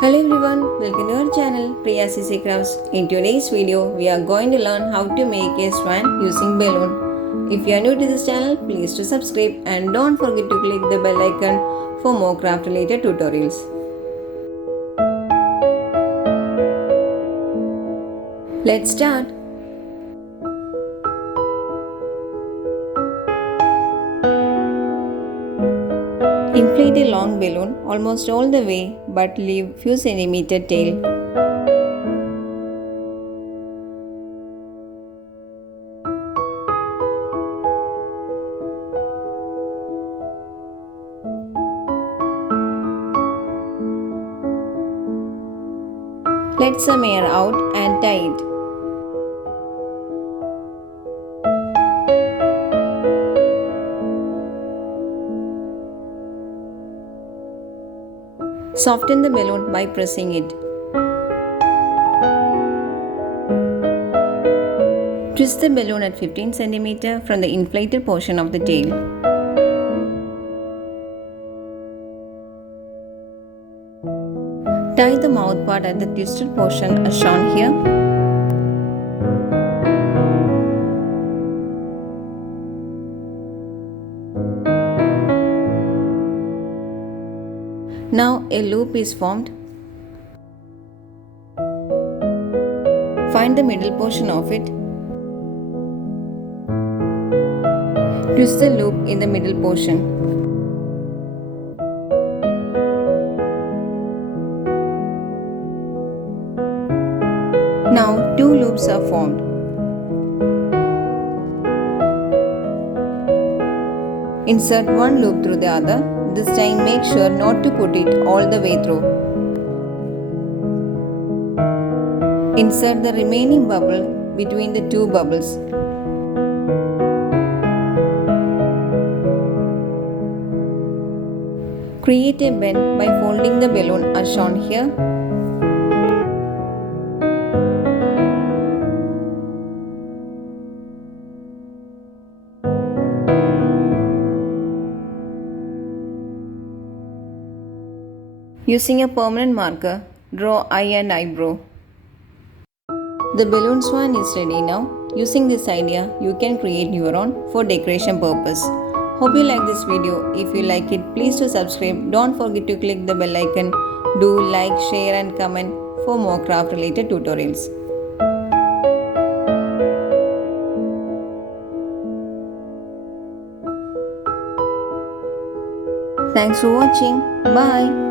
Hello everyone, welcome to our channel Priya Crafts. In today's video, we are going to learn how to make a swan using balloon. If you are new to this channel, please to subscribe and don't forget to click the bell icon for more craft related tutorials. Let's start. Inflate a long balloon almost all the way but leave few centimeter tail. Let some air out and tie it. Soften the balloon by pressing it. Twist the balloon at 15 cm from the inflated portion of the tail. Tie the mouth part at the twisted portion as shown here. Now a loop is formed. Find the middle portion of it. Twist the loop in the middle portion. Now two loops are formed. Insert one loop through the other. This time make sure not to put it all the way through. Insert the remaining bubble between the two bubbles. Create a bend by folding the balloon as shown here. Using a permanent marker, draw eye and eyebrow. The balloon swan is ready now. Using this idea, you can create your own for decoration purpose. Hope you like this video. If you like it, please to subscribe. Don't forget to click the bell icon. Do like, share and comment for more craft related tutorials. Thanks for watching. Bye.